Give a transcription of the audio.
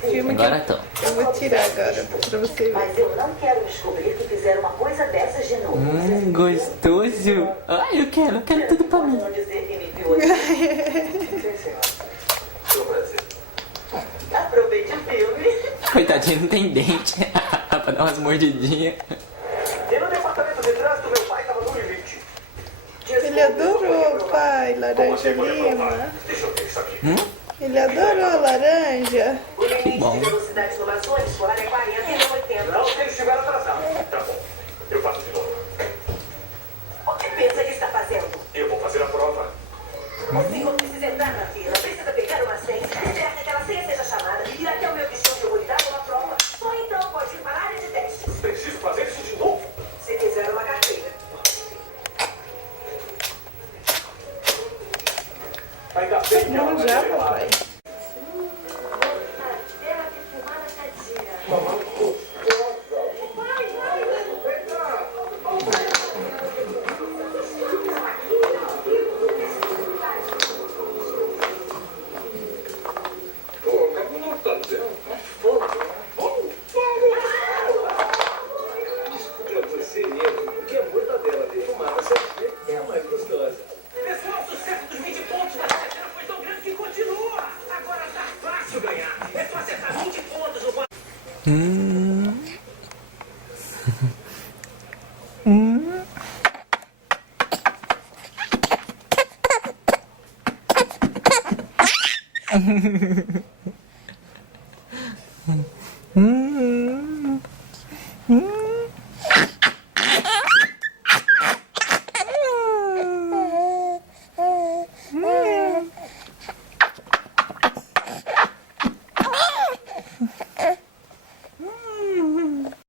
Filme que Agora tô. eu vou tirar agora pra você ver. Mas eu não quero descobrir que fizeram uma coisa dessas de novo. Gostoso. Ai, eu quero tudo pra mim. Não dizer que me viu aqui. Sim, senhora. Foi um prazer. Aproveite o filme. Coitadinho, não tem dente. Pra dar umas mordidinhas. E no departamento de trânsito, meu pai tava no limite. Ele adorou, pai, laranja lima. Deixa eu ver isso aqui. Ele adorou a laranja. O limite bom. de velocidade no Amazonas escolar é 40 e não 80. Não, se ele estiver atrasado. Tá bom. Eu faço de novo. O que pensa que está fazendo? Eu vou fazer a prova. O senhor precisa entrar na fila, precisa pegar uma senha, esperar que aquela senha seja chamada, ir até o meu destino que eu vou lhe dar uma prova. Só então pode ir para a área de testes. Preciso fazer isso de novo. Se quiser uma carteira. Ainda bem que ela Não vai já, revelar. papai. Terra de fumada sadia. Pô, mas não tá dentro. Tá fogo. Desculpa você mesmo, porque a mortadela de fumada sadia é a mais gostosa. Pessoal, o sucesso dos 20 pontos da terceira foi tão grande que continua. Agora tá fácil ganhar. É só acertar 20 pontos no